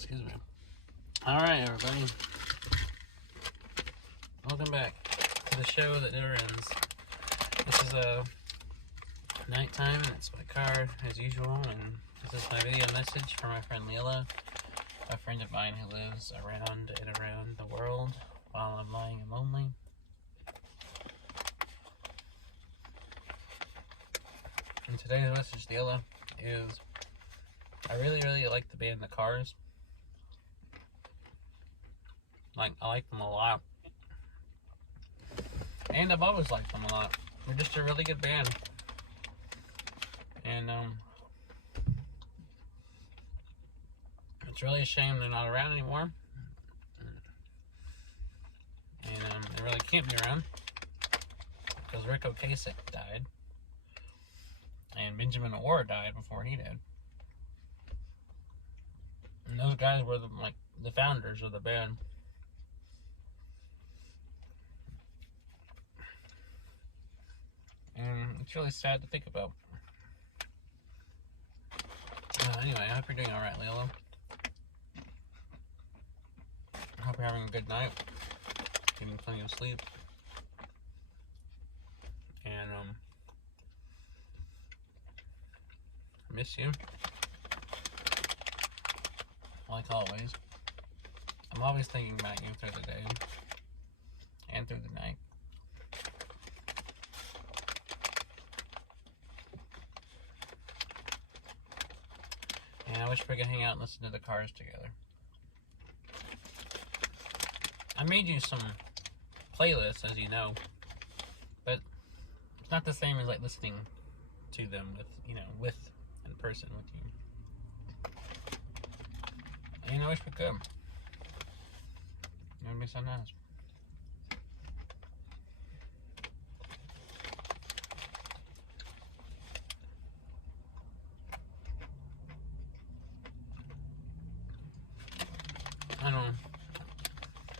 Excuse me. Alright, everybody. Welcome back to the show that never ends. This is nighttime, and it's my car as usual, and this is my video message for my friend Lilla, a friend of mine who lives around and around the world while I'm lying and lonely. And today's message to Lilla is, I really like the band The Cars. I like them a lot. And I've always liked them a lot. They're just a really good band. And it's really a shame they're not around anymore. And they really can't be around because Rick Ocasek died. And Benjamin Orr died before he did. And those guys were the founders of the band. And it's really sad to think about. Anyway, I hope you're doing alright, Lilla. I hope you're having a good night, getting plenty of sleep. And I miss you. Like always. I'm always thinking about you through the day and through the night. And I wish we could hang out and listen to The Cars together. I made you some playlists, as you know, but it's not the same as listening to them with in person with you. And I wish we could. It would be so nice. I don't know.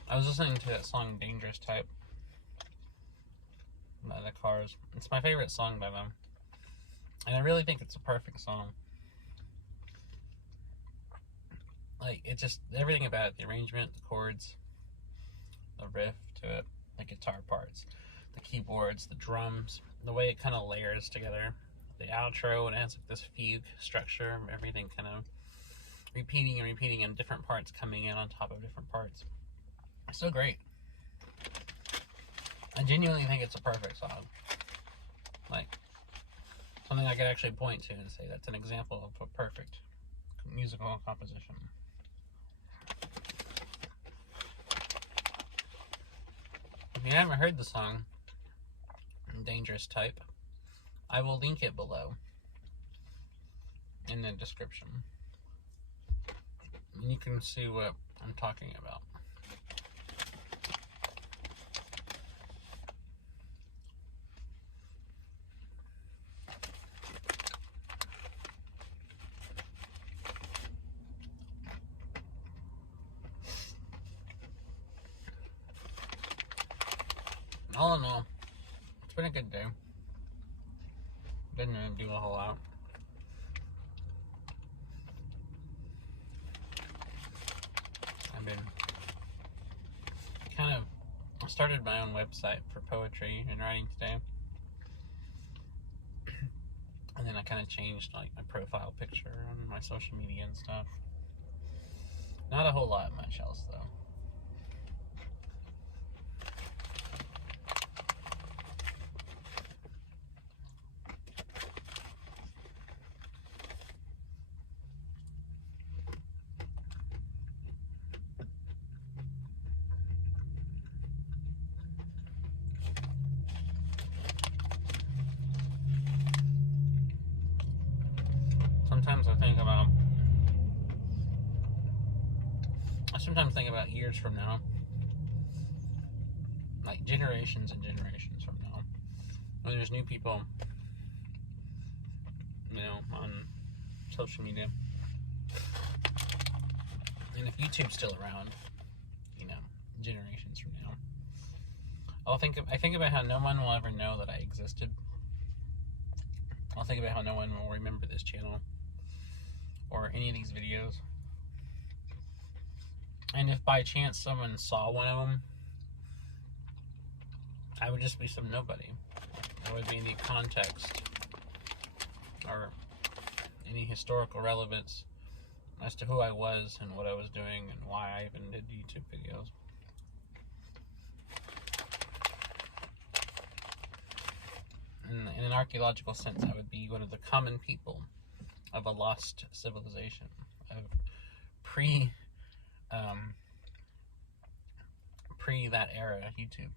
I was listening to that song Dangerous Type by The Cars. It's my favorite song by them. And I really think it's a perfect song. It just, everything about it, the arrangement, the chords, the riff to it, the guitar parts, the keyboards, the drums, the way it kind of layers together, the outro, and it has this fugue structure, everything kind of repeating and different parts coming in on top of different parts. It's so great. I genuinely think it's a perfect song. Something I could actually point to and say that's an example of a perfect musical composition. If you haven't heard the song Dangerous Type, I will link it below in the description. And you can see what I'm talking about. All in all, it's been a good day. Didn't really do a whole lot. I've been I started my own website for poetry and writing today. And then I kind of changed my profile picture and my social media and stuff. Not a whole lot much else though. I sometimes think about years from now, generations and generations from now, when there's new people, on social media, and if YouTube's still around, generations from now, I think about how no one will ever know that I existed. I'll think about how no one will remember this channel or any of these videos. And if by chance someone saw one of them, I would just be some nobody. There would be any context or any historical relevance as to who I was and what I was doing and why I even did YouTube videos. In an archaeological sense, I would be one of the common people of a lost civilization, of pre that era YouTube.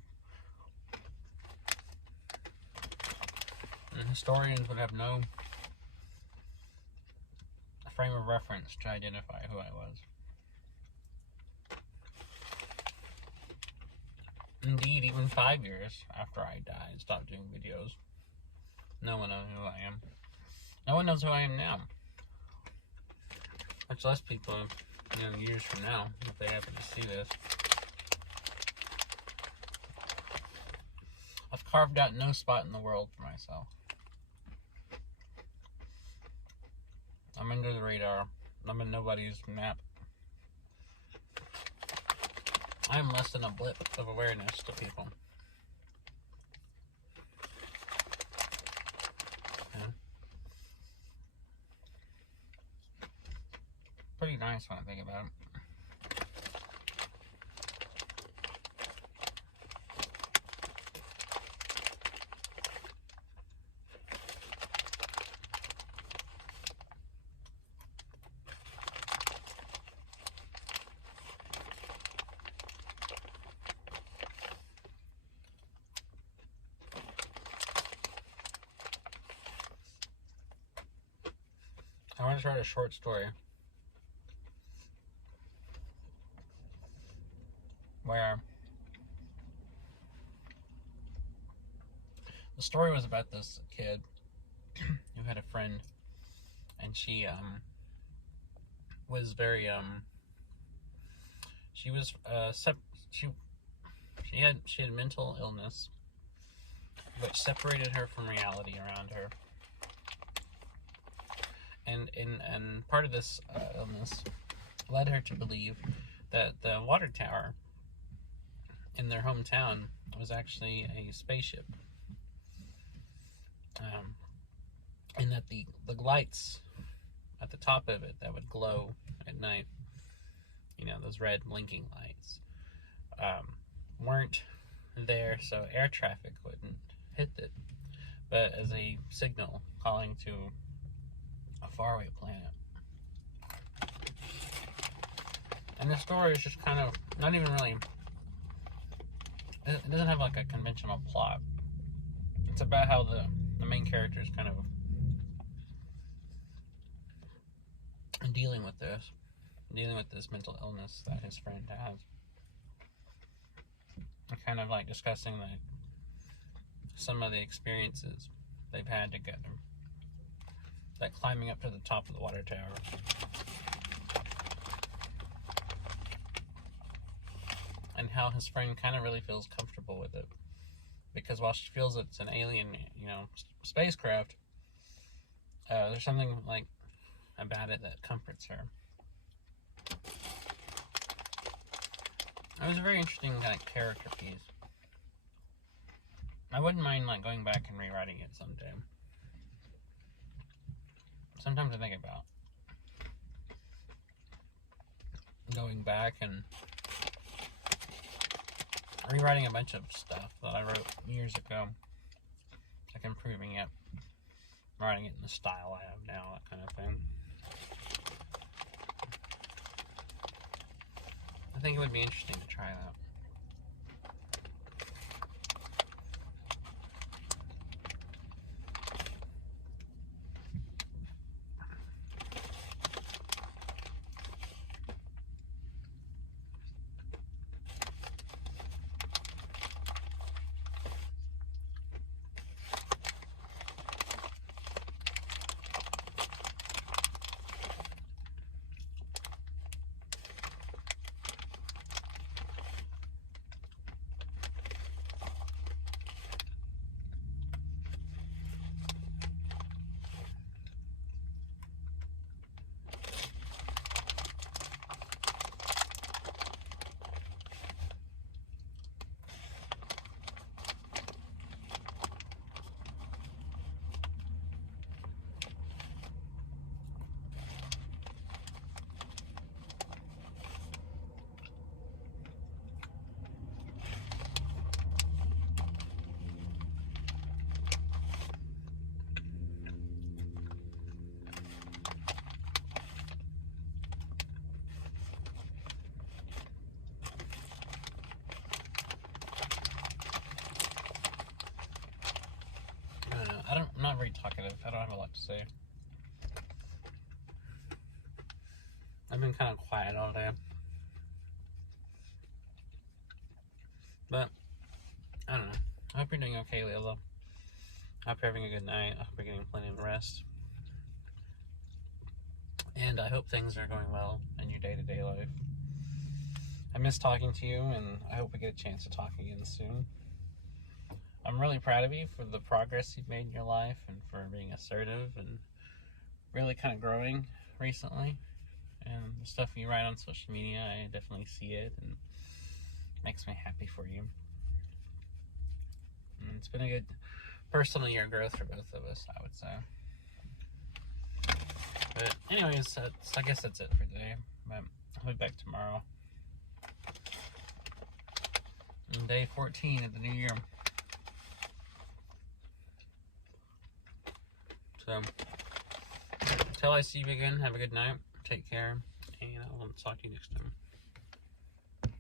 And historians would have no frame of reference to identify who I was. Indeed, even 5 years after I died, stopped doing videos, no one knows who I am. No one knows who I am now. Much less people, years from now, if they happen to see this. I've carved out no spot in the world for myself. I'm under the radar. I'm in nobody's map. I'm less than a blip of awareness to people. Yeah. Pretty nice when I think about it. I want to start a short story where the story was about this kid who had a friend, and she was very she was she had mental illness which separated her from reality around her. And part of this illness led her to believe that the water tower in their hometown was actually a spaceship, and that the lights at the top of it that would glow at night, those red blinking lights, weren't there so air traffic wouldn't hit it, but as a signal calling to a faraway planet. And the story is just kind of not even really, it doesn't have like a conventional plot. It's about how the main character is kind of dealing with this mental illness that his friend has. And kind of like discussing like some of the experiences they've had together. Like climbing up to the top of the water tower. And how his friend kind of really feels comfortable with it. Because while she feels it's an alien, spacecraft, there's something like about it that comforts her. It was a very interesting character piece. I wouldn't mind going back and rewriting it someday. Sometimes I think about going back and rewriting a bunch of stuff that I wrote years ago, like improving it, writing it in the style I have now, that kind of thing. I think it would be interesting to try that. very talkative. I don't have a lot to say. I've been kind of quiet all day. But, I don't know. I hope you're doing okay, Lilla. I hope you're having a good night. I hope you're getting plenty of rest. And I hope things are going well in your day-to-day life. I miss talking to you, and I hope we get a chance to talk again soon. I'm really proud of you for the progress you've made in your life and for being assertive and really kind of growing recently. And the stuff you write on social media, I definitely see it, and it makes me happy for you. And it's been a good personal year growth for both of us, I would say. But anyways, I guess that's it for today. But I'll be back tomorrow. On day 14 of the new year. So, until I see you again, have a good night. Take care. And I'll talk to you next time.